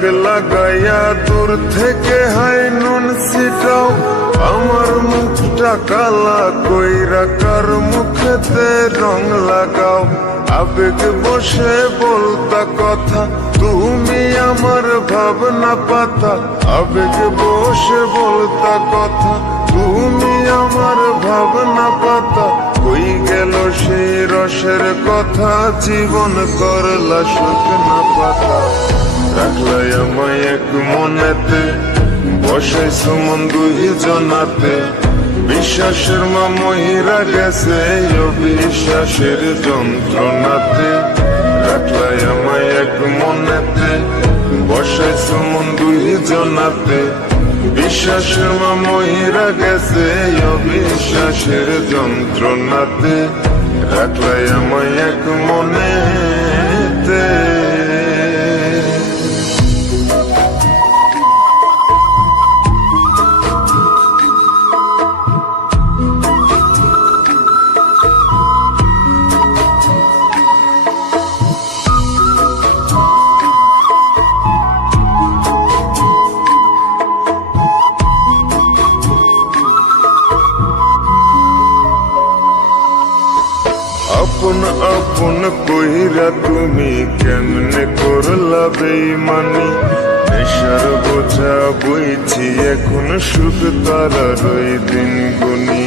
দাগ লাগাইয়া দূর থেকে হাই নুন ছিটাও, আমার মুখটা কালা কইরা কার মুখেতে রং লাগাও। আবেগ বসে বলতা কথা, তুমি আমার ভাবনা পাতা। আবেগ বসে বলতা কথা, তুমি আমার ভাবনা পাতা। কই গেল সেই রসের কথা, জীবন করলা শুকনা পাতা। রাখলাই আমায় এক মনেতে, বসাইছ মন দুই জনাতে। বিশ্বাসের মা মহিরা গেছে অবিশ্বাসের যন্ত্রণাতে। রাখলাই আমায় এক মনেতে, বসাইছ মন দুই জনাতে। বিশ্বাসের মা মহিরা গেছে অবিশ্বাসের যন্ত্রণাতে। রাখলাই আমায় এক মনেতে। আপন আপন কইরা তুমি কেমনে করলা বেইমানি। নেশার বোঝা বইছি এখন, সুখ তারার ওই দিন গুনি।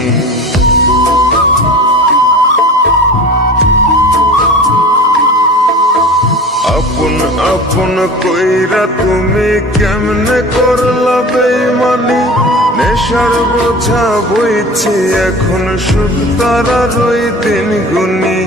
আপন আপন কইরা তুমি কেমনে করলা বেইমানি। নেশার বোঝা বইছি এখন, সুখ তারার ওই দিন গুনি।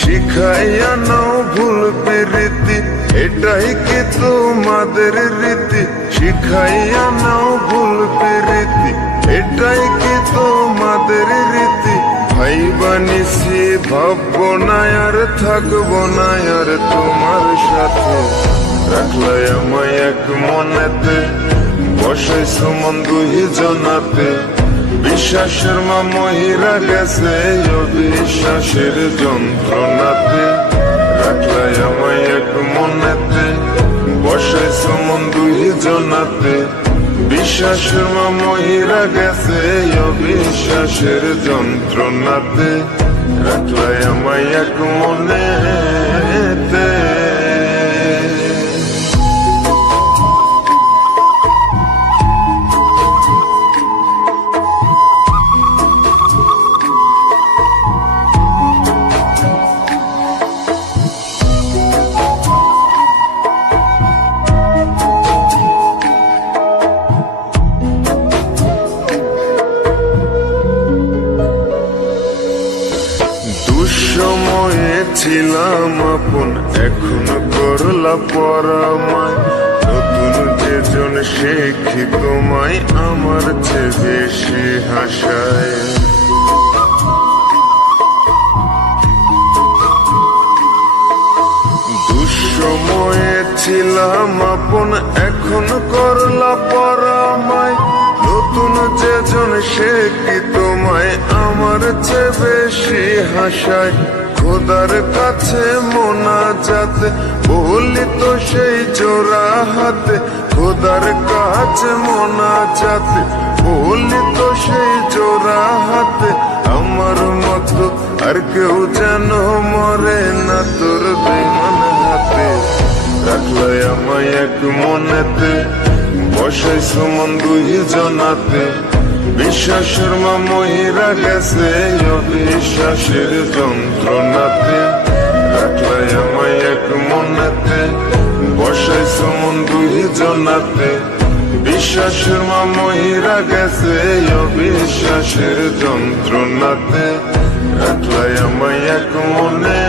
শিখাইয়া নাও ভুল প্রীতি, এটাই কি তোমাদের রীতি। শিখাইয়া নাও ভুল প্রীতি, এটাই কি তোমাদের রীতি। ভাইবা নিছি ভাববো না আর থাকবো না আর তোমার সাথে। রাখলাই আমায় এক মনেতে, বসাইছ মন দুই জনাতে। বিশ্বাসের মা মহিরা গেছে অবিশ্বাসের যন্ত্রণাতে। রাখলাই আমায় এক মনেতে, বসাইছ মন দুই জনাতে। বিশ্বাসের মা মহিরা গেছে অবিশ্বাসের যন্ত্রণাতে। রাখলাই আমায় এক মনেতে। দুঃসময়ে ছিলাম আপন, এখন করলা পরামায়। নতুন যেজন শেখি তোমায়, আমার চেয়ে বেশি হাসায়। দুঃসময়ে ছিলাম আপন, এখন করলা পরামায়। নতুন যেজন শেখি তোমায়, আমার চেয়ে বেশি হাসায়। খোদার কাছে মোনাজাতে বলি তো সেই জোড়া হাতে। খোদার কাছে মোনাজাতে বলি তো সেই জোড়া হাতে। আমার মতো আর কেউ যেন মরে না তোর বেমান হাতে। রাখলাই আমায় এক মনেতে, বসাইছ মন দুই জনাতে। বিশ্বাসের মা মহিরা গেছে অবিশ্বাসের যন্ত্রণাতে। রাখলাই আমায় এক মনেতে, বসাইছ মন দুই জনাতে। বিশ্বাসের মা মহিরা গেছে অবিশ্বাসের যন্ত্রণাতে। রাখলাই আমায় এক মনে।